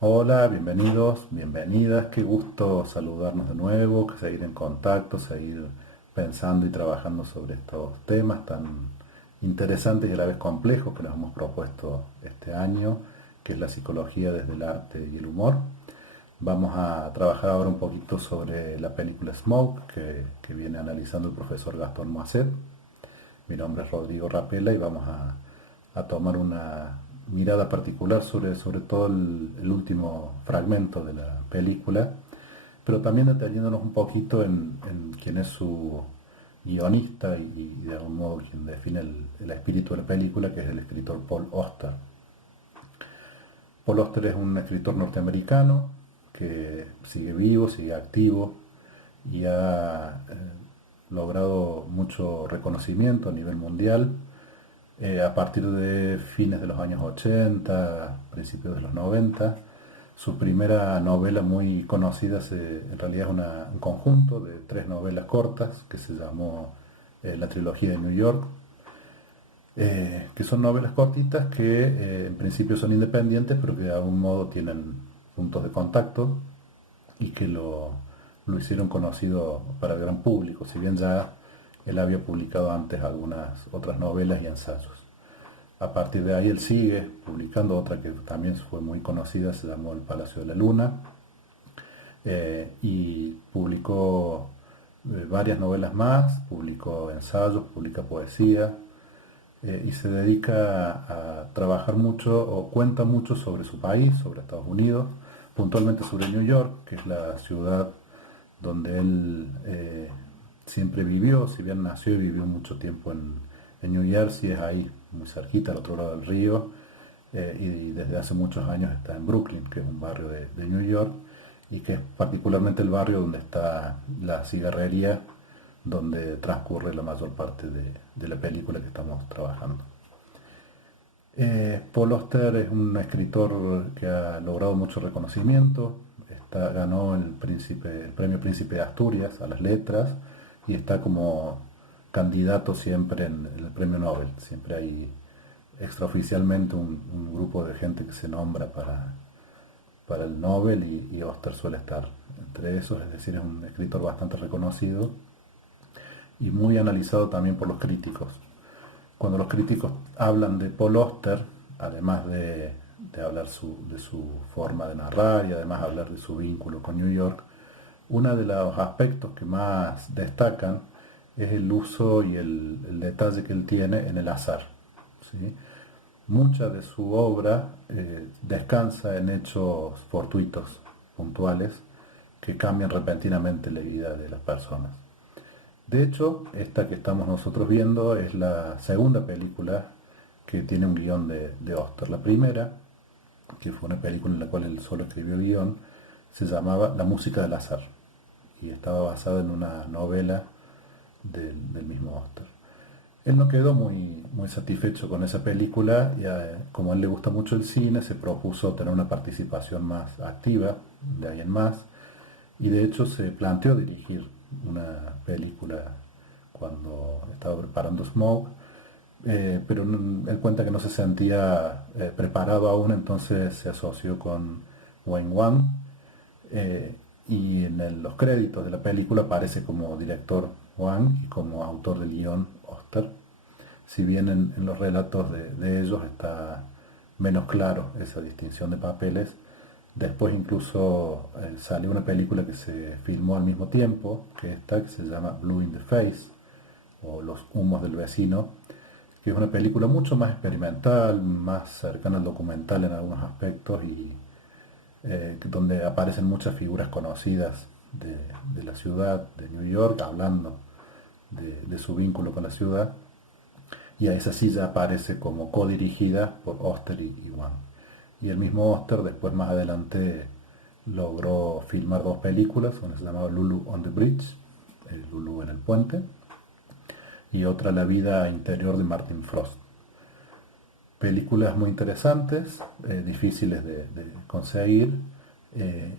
Hola, bienvenidos, bienvenidas, qué gusto saludarnos de nuevo, que seguir en contacto, seguir pensando y trabajando sobre estos temas tan interesantes y a la vez complejos que nos hemos propuesto este año, que es la psicología desde el arte y el humor. Vamos a trabajar ahora un poquito sobre la película Smoke, que viene analizando el profesor Gastón Moisset. Mi nombre es Rodrigo Rapela y vamos a tomar una mirada particular sobre todo el último fragmento de la película, pero también deteniéndonos un poquito en quién es su guionista y de algún modo quien define el espíritu de la película, que es el escritor Paul Auster. Paul Auster es un escritor norteamericano que sigue vivo, sigue activo y ha logrado mucho reconocimiento a nivel mundial a partir de fines de los años 80, principios de los 90. Su primera novela muy conocida en realidad es un conjunto de tres novelas cortas que se llamó La trilogía de New York, que son novelas cortitas que en principio son independientes, pero que de algún modo tienen puntos de contacto y que lo hicieron conocido para el gran público, si bien ya él había publicado antes algunas otras novelas y ensayos. A partir de ahí él sigue publicando otra que también fue muy conocida, se llamó El Palacio de la Luna, y publicó varias novelas más, publicó ensayos, publica poesía, y se dedica a trabajar mucho o cuenta mucho sobre su país, sobre Estados Unidos, puntualmente sobre New York, que es la ciudad donde él siempre vivió, si bien nació y vivió mucho tiempo en New Jersey, es ahí, muy cerquita, al otro lado del río, y desde hace muchos años está en Brooklyn, que es un barrio de New York, y que es particularmente el barrio donde está la cigarrería, donde transcurre la mayor parte de la película que estamos trabajando. Paul Auster es un escritor que ha logrado mucho reconocimiento, ganó el premio Príncipe de Asturias a las letras y está como candidato siempre en el premio Nobel. Siempre hay extraoficialmente un grupo de gente que se nombra para el Nobel y Auster suele estar entre esos, es decir, es un escritor bastante reconocido y muy analizado también por los críticos. Cuando los críticos hablan de Paul Auster, además de hablar de su forma de narrar y además hablar de su vínculo con New York, uno de los aspectos que más destacan es el uso y el detalle que él tiene en el azar. ¿Sí? Mucha de su obra descansa en hechos fortuitos, puntuales, que cambian repentinamente la vida de las personas. De hecho, esta que estamos nosotros viendo es la segunda película que tiene un guión de Oster. La primera, que fue una película en la cual él solo escribió guión, se llamaba La música del azar y estaba basada en una novela del mismo Oster. Él no quedó muy satisfecho con esa película y como a él le gusta mucho el cine, se propuso tener una participación más activa de alguien más y de hecho se planteó dirigir una película cuando estaba preparando Smoke, pero él cuenta que no se sentía preparado aún, entonces se asoció con Wayne Wang, y en los créditos de la película aparece como director Wang y como autor del guión Oster. Si bien en los relatos de ellos está menos claro esa distinción de papeles, después incluso salió una película que se filmó al mismo tiempo que esta, que se llama Blue in the Face, o Los humos del vecino, que es una película mucho más experimental, más cercana al documental en algunos aspectos y donde aparecen muchas figuras conocidas de la ciudad de New York hablando de su vínculo con la ciudad, y a esa silla aparece como codirigida por Oster y Wang. Y el mismo Oster después más adelante logró filmar dos películas, una se llamaba Lulu on the Bridge, Lulu en el puente, y otra La vida interior de Martin Frost. Películas muy interesantes, difíciles de conseguir,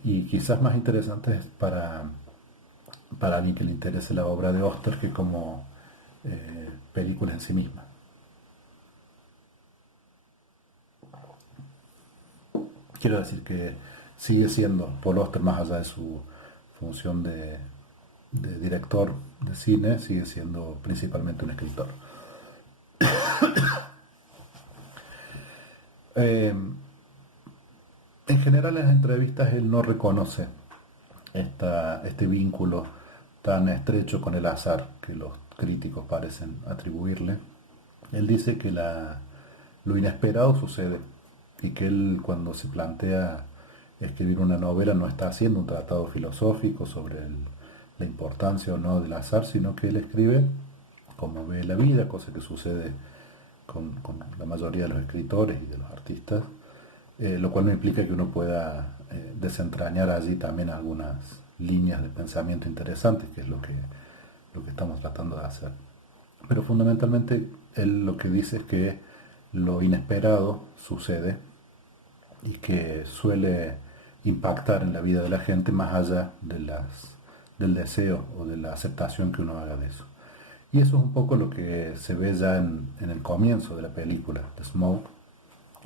y quizás más interesantes para alguien que le interese la obra de Oster que como película en sí misma. Quiero decir que sigue siendo Paul Auster, más allá de su función de director de cine, sigue siendo principalmente un escritor. Eh, en general en las entrevistas él no reconoce este vínculo tan estrecho con el azar que los críticos parecen atribuirle. Él dice que lo inesperado sucede y que él, cuando se plantea escribir una novela, no está haciendo un tratado filosófico sobre la importancia o no del azar, sino que él escribe como ve la vida, cosa que sucede con la mayoría de los escritores y de los artistas, lo cual no implica que uno pueda desentrañar allí también algunas líneas de pensamiento interesantes, que es lo que estamos tratando de hacer. Pero fundamentalmente él lo que dice es que lo inesperado sucede y que suele impactar en la vida de la gente más allá del deseo o de la aceptación que uno haga de eso. Y eso es un poco lo que se ve ya en el comienzo de la película, de Smoke,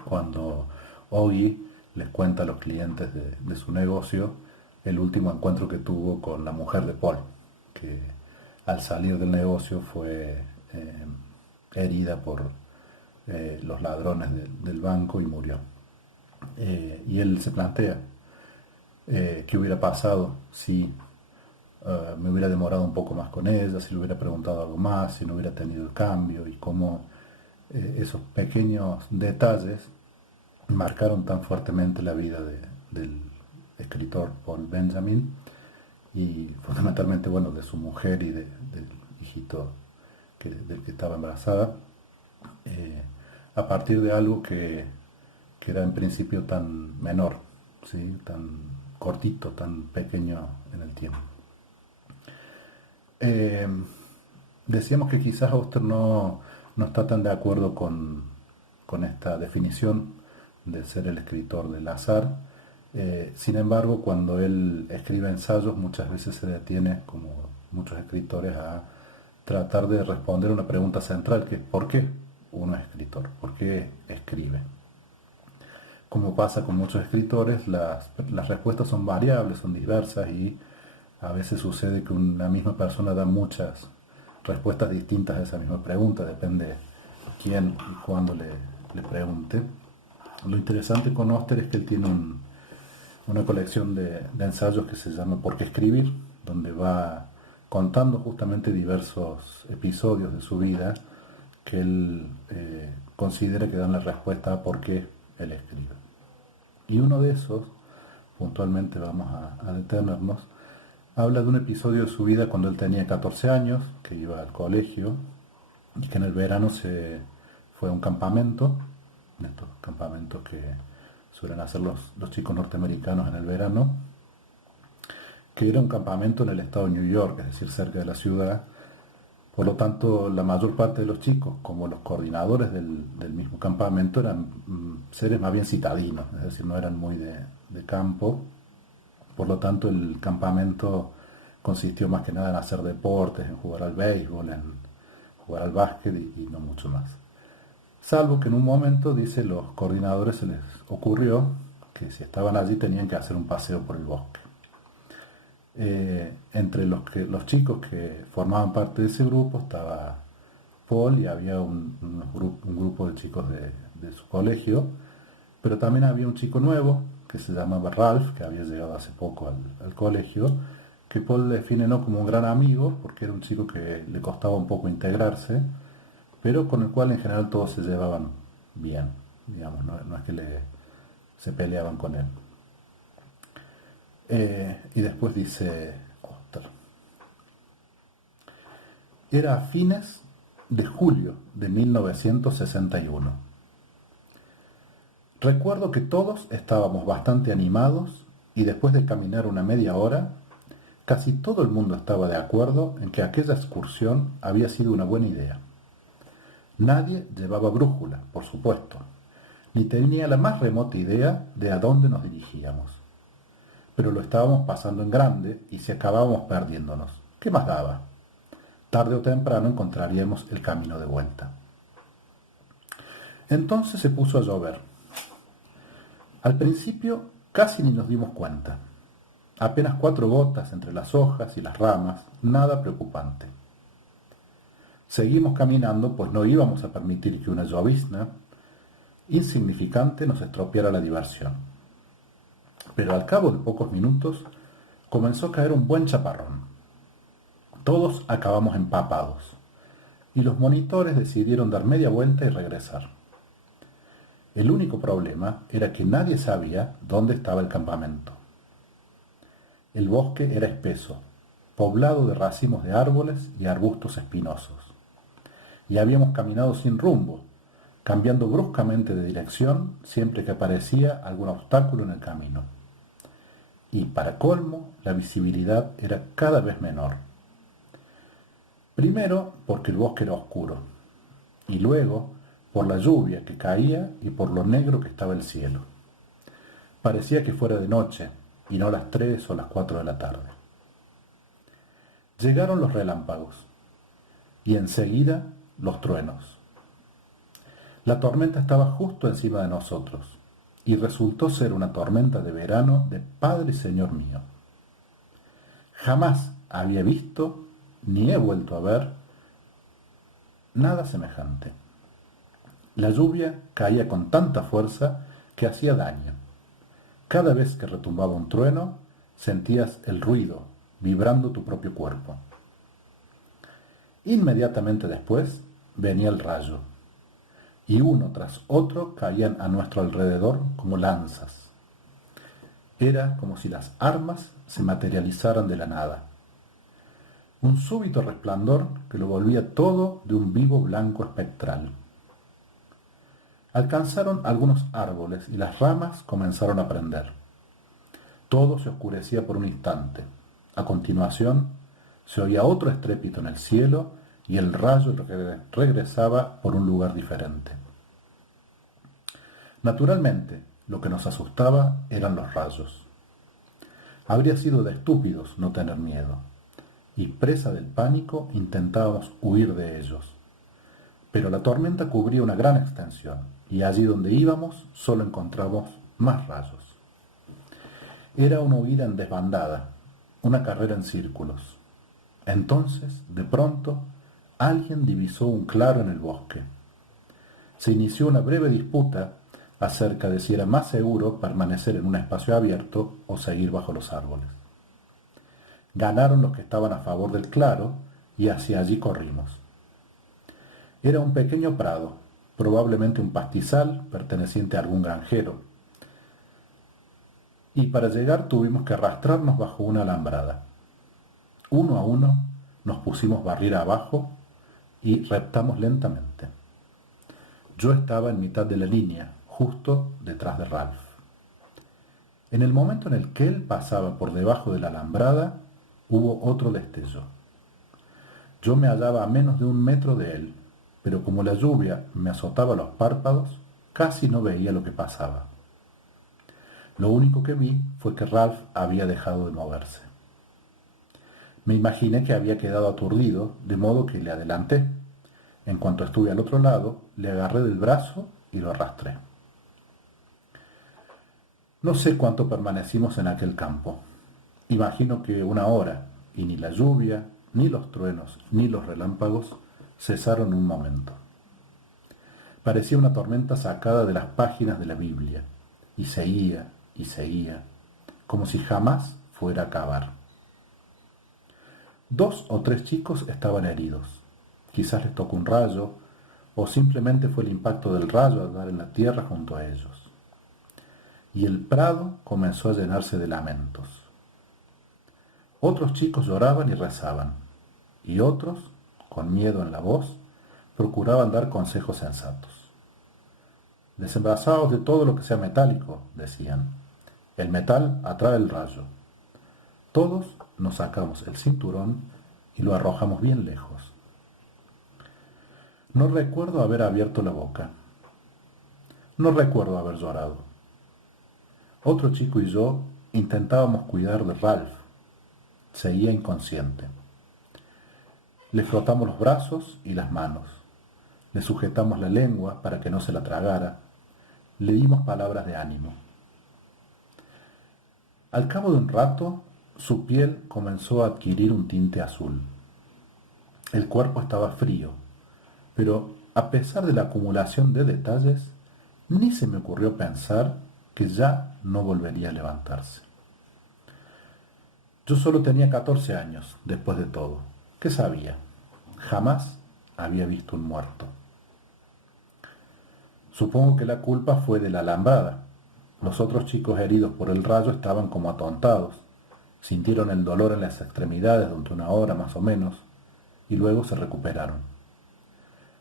cuando Augie les cuenta a los clientes de su negocio el último encuentro que tuvo con la mujer de Paul, que al salir del negocio fue herida por los ladrones del banco y murió. Y él se plantea qué hubiera pasado si me hubiera demorado un poco más con ella, si le hubiera preguntado algo más, si no hubiera tenido el cambio, y cómo esos pequeños detalles marcaron tan fuertemente la vida del escritor Paul Benjamin y fundamentalmente, bueno, de su mujer y del hijito del que estaba embarazada, a partir de algo que era en principio tan menor, ¿sí? Tan cortito, tan pequeño en el tiempo. Decíamos que quizás Auster no está tan de acuerdo con esta definición de ser el escritor del azar. Sin embargo, cuando él escribe ensayos, muchas veces se detiene, como muchos escritores, a tratar de responder una pregunta central, que es ¿por qué uno es escritor? ¿Por qué escribe? Como pasa con muchos escritores, las respuestas son variables, son diversas, y a veces sucede que una misma persona da muchas respuestas distintas a esa misma pregunta, depende quién y cuándo le pregunte. Lo interesante con Auster es que él tiene una colección de ensayos que se llama ¿Por qué escribir?, donde va contando justamente diversos episodios de su vida que él considera que dan la respuesta a por qué él escribe. Y uno de esos, puntualmente vamos a detenernos, habla de un episodio de su vida cuando él tenía 14 años, que iba al colegio y que en el verano se fue a un campamento, estos campamentos que suelen hacer los chicos norteamericanos en el verano, que era un campamento en el estado de New York, es decir, cerca de la ciudad. Por lo tanto, la mayor parte de los chicos, como los coordinadores del mismo campamento, eran seres más bien citadinos, es decir, no eran muy de campo. Por lo tanto, el campamento consistió más que nada en hacer deportes, en jugar al béisbol, en jugar al básquet y no mucho más. Salvo que en un momento, dice, los coordinadores se les ocurrió que si estaban allí tenían que hacer un paseo por el bosque. Entre los chicos que formaban parte de ese grupo estaba Paul y había un grupo de chicos de su colegio, pero también había un chico nuevo que se llamaba Ralph, que había llegado hace poco al colegio, que Paul define no como un gran amigo, porque era un chico que le costaba un poco integrarse, pero con el cual en general todos se llevaban bien, digamos, no es que se peleaban con él. Y después dice Auster: era a fines de julio de 1961. Recuerdo que todos estábamos bastante animados y después de caminar una media hora, casi todo el mundo estaba de acuerdo en que aquella excursión había sido una buena idea. Nadie llevaba brújula, por supuesto, ni tenía la más remota idea de a dónde nos dirigíamos. Pero lo estábamos pasando en grande y si acabábamos perdiéndonos, ¿qué más daba? Tarde o temprano encontraríamos el camino de vuelta. Entonces se puso a llover. Al principio casi ni nos dimos cuenta. Apenas 4 gotas entre las hojas y las ramas, nada preocupante. Seguimos caminando, pues no íbamos a permitir que una llovizna insignificante nos estropeara la diversión. Pero al cabo de pocos minutos comenzó a caer un buen chaparrón. Todos acabamos empapados, y los monitores decidieron dar media vuelta y regresar. El único problema era que nadie sabía dónde estaba el campamento. El bosque era espeso, poblado de racimos de árboles y arbustos espinosos, y habíamos caminado sin rumbo, cambiando bruscamente de dirección siempre que aparecía algún obstáculo en el camino. Y para colmo, la visibilidad era cada vez menor. Primero porque el bosque era oscuro, y luego por la lluvia que caía y por lo negro que estaba el cielo. Parecía que fuera de noche, y no las 3 o las 4 de la tarde. Llegaron los relámpagos, y enseguida los truenos. La tormenta estaba justo encima de nosotros, y resultó ser una tormenta de verano de Padre y Señor mío. Jamás había visto, ni he vuelto a ver, nada semejante. La lluvia caía con tanta fuerza que hacía daño. Cada vez que retumbaba un trueno, sentías el ruido vibrando tu propio cuerpo. Inmediatamente después venía el rayo, y uno tras otro caían a nuestro alrededor como lanzas. Era como si las armas se materializaran de la nada. Un súbito resplandor que lo volvía todo de un vivo blanco espectral. Alcanzaron algunos árboles y las ramas comenzaron a prender. Todo se oscurecía por un instante. A continuación, se oía otro estrépito en el cielo y el rayo regresaba por un lugar diferente. Naturalmente, lo que nos asustaba eran los rayos. Habría sido de estúpidos no tener miedo, y presa del pánico intentábamos huir de ellos. Pero la tormenta cubría una gran extensión, y allí donde íbamos solo encontramos más rayos. Era una huida en desbandada, una carrera en círculos. Entonces, de pronto, alguien divisó un claro en el bosque. Se inició una breve disputa acerca de si era más seguro permanecer en un espacio abierto o seguir bajo los árboles. Ganaron los que estaban a favor del claro y hacia allí corrimos. Era un pequeño prado, probablemente un pastizal perteneciente a algún granjero, y para llegar tuvimos que arrastrarnos bajo una alambrada. Uno a uno nos pusimos barrera abajo y reptamos lentamente. Yo estaba en mitad de la línea, justo detrás de Ralph. En el momento en el que él pasaba por debajo de la alambrada, hubo otro destello. Yo me hallaba a menos de 1 metro de él, pero como la lluvia me azotaba los párpados, casi no veía lo que pasaba. Lo único que vi fue que Ralph había dejado de moverse. Me imaginé que había quedado aturdido, de modo que le adelanté. En cuanto estuve al otro lado, le agarré del brazo y lo arrastré. No sé cuánto permanecimos en aquel campo. Imagino que 1 hora, y ni la lluvia, ni los truenos, ni los relámpagos cesaron un momento. Parecía una tormenta sacada de las páginas de la Biblia, y seguía, como si jamás fuera a acabar. 2 o 3 chicos estaban heridos. Quizás les tocó un rayo, o simplemente fue el impacto del rayo al dar en la tierra junto a ellos. Y el prado comenzó a llenarse de lamentos. Otros chicos lloraban y rezaban, y otros, con miedo en la voz, procuraban dar consejos sensatos. Desembrazaos de todo lo que sea metálico, decían. El metal atrae el rayo. Todos nos sacamos el cinturón y lo arrojamos bien lejos. No recuerdo haber abierto la boca. No recuerdo haber llorado. Otro chico y yo intentábamos cuidar de Ralph. Seguía inconsciente. Le frotamos los brazos y las manos. Le sujetamos la lengua para que no se la tragara. Le dimos palabras de ánimo. Al cabo de un rato, su piel comenzó a adquirir un tinte azul. El cuerpo estaba frío, pero a pesar de la acumulación de detalles, ni se me ocurrió pensar que ya no volvería a levantarse. Yo solo tenía 14 años, después de todo. ¿Qué sabía? Jamás había visto un muerto. Supongo que la culpa fue de la alambrada. Los otros chicos heridos por el rayo estaban como atontados. Sintieron el dolor en las extremidades durante una hora más o menos y luego se recuperaron.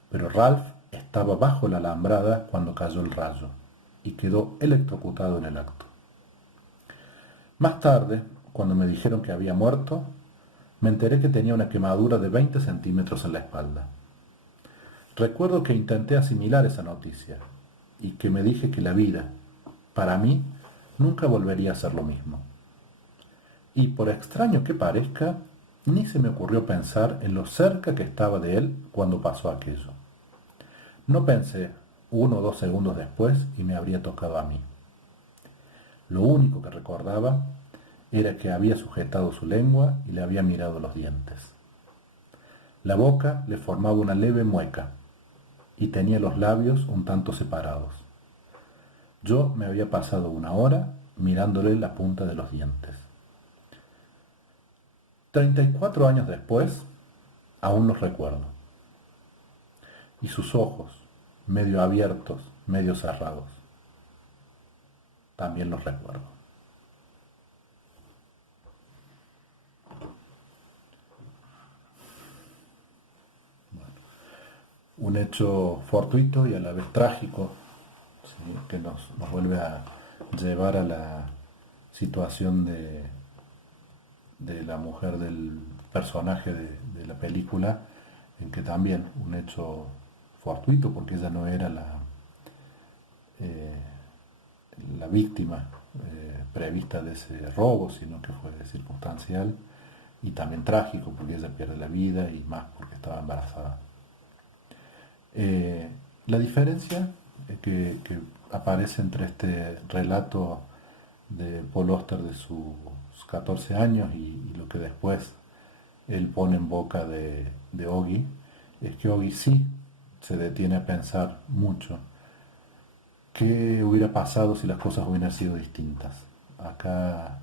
Pero Ralph estaba bajo la alambrada cuando cayó el rayo y quedó electrocutado en el acto. Más tarde, cuando me dijeron que había muerto, me enteré que tenía una quemadura de 20 centímetros en la espalda. Recuerdo que intenté asimilar esa noticia y que me dije que la vida, para mí, nunca volvería a ser lo mismo. Y por extraño que parezca, ni se me ocurrió pensar en lo cerca que estaba de él cuando pasó aquello. No pensé 1 o 2 segundos después y me habría tocado a mí. Lo único que recordaba era que había sujetado su lengua y le había mirado los dientes. La boca le formaba una leve mueca y tenía los labios un tanto separados. Yo me había pasado una hora mirándole la punta de los dientes. 34 años después, aún los recuerdo. Y sus ojos, medio abiertos, medio cerrados, también los recuerdo. Un hecho fortuito y a la vez trágico, ¿sí? Que nos vuelve a llevar a la situación de la mujer del personaje de la película, en que también un hecho fortuito, porque ella no era la víctima prevista de ese robo, sino que fue circunstancial, y también trágico, porque ella pierde la vida y más porque estaba embarazada. La diferencia que aparece entre este relato de Paul Auster de sus 14 años y lo que después él pone en boca de Oggy, es que Oggy sí se detiene a pensar mucho qué hubiera pasado si las cosas hubieran sido distintas. Acá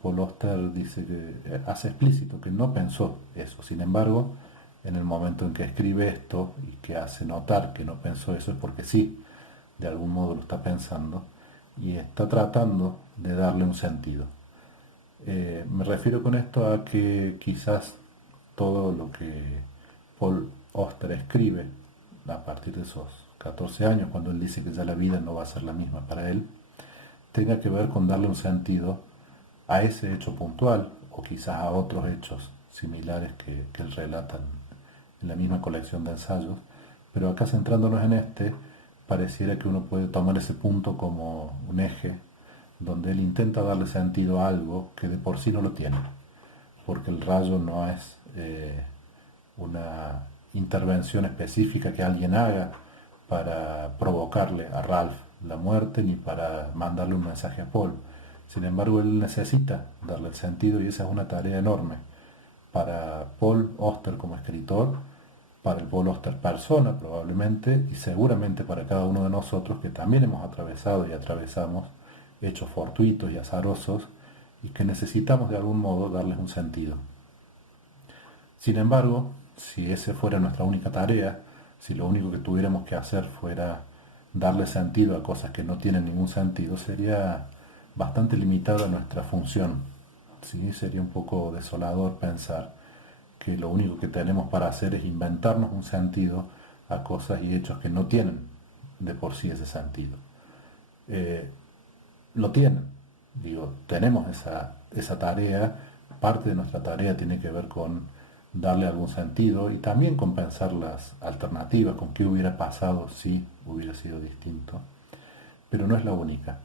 Paul Auster dice que hace explícito que no pensó eso. Sin embargo, en el momento en que escribe esto y que hace notar que no pensó eso es porque sí, de algún modo lo está pensando y está tratando de darle un sentido. Me refiero con esto a que quizás todo lo que Paul Auster escribe a partir de esos 14 años, cuando él dice que ya la vida no va a ser la misma para él, tenga que ver con darle un sentido a ese hecho puntual o quizás a otros hechos similares que él relata en la misma colección de ensayos, pero acá centrándonos en este, pareciera que uno puede tomar ese punto como un eje donde él intenta darle sentido a algo que de por sí no lo tiene, porque el rayo no es una intervención específica que alguien haga para provocarle a Ralph la muerte ni para mandarle un mensaje a Paul. Sin embargo, él necesita darle el sentido y esa es una tarea enorme para Paul Auster como escritor, para el Paul Auster persona probablemente y seguramente para cada uno de nosotros que también hemos atravesado y atravesamos hechos fortuitos y azarosos y que necesitamos de algún modo darles un sentido. Sin embargo, si esa fuera nuestra única tarea, si lo único que tuviéramos que hacer fuera darle sentido a cosas que no tienen ningún sentido, sería bastante limitada nuestra función. ¿Sí? Sería un poco desolador pensar que lo único que tenemos para hacer es inventarnos un sentido a cosas y hechos que no tienen de por sí ese sentido. Lo tienen, digo, tenemos esa tarea, parte de nuestra tarea tiene que ver con darle algún sentido y también con pensar las alternativas, con qué hubiera pasado si hubiera sido distinto, pero no es la única.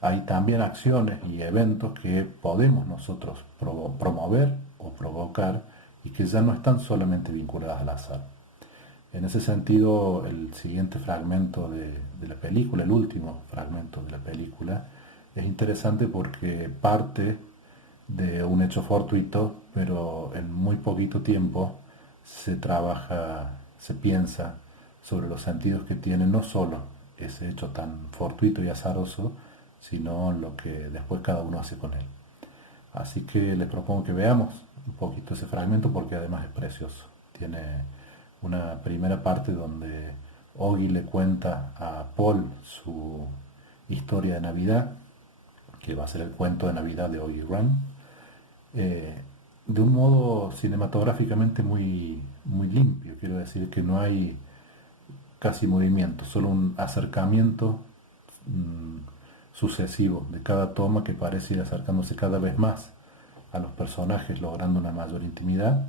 Hay también acciones y eventos que podemos nosotros promover o provocar y que ya no están solamente vinculadas al azar. En ese sentido, el siguiente fragmento de la película, el último fragmento de la película, Es interesante porque parte de un hecho fortuito, pero en muy poquito tiempo se trabaja, se piensa sobre los sentidos que tiene no solo ese hecho tan fortuito y azaroso, sino lo que después cada uno hace con él. Así que les propongo que veamos un poquito ese fragmento porque además es precioso. Tiene una primera parte donde Oggy le cuenta a Paul su historia de Navidad, que va a ser el cuento de Navidad de Oggy Run, eh, de un modo cinematográficamente muy limpio. Quiero decir que no hay casi movimiento, solo un acercamiento mm, sucesivo de cada toma que parece ir acercándose cada vez más a los personajes, logrando una mayor intimidad.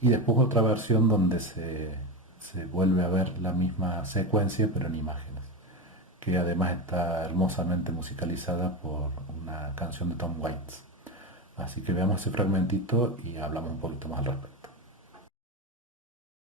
Y después otra versión donde se vuelve a ver la misma secuencia, pero en imágenes, que además está hermosamente musicalizada por una canción de Tom Waits. Así que veamos ese fragmentito y hablamos un poquito más al respecto.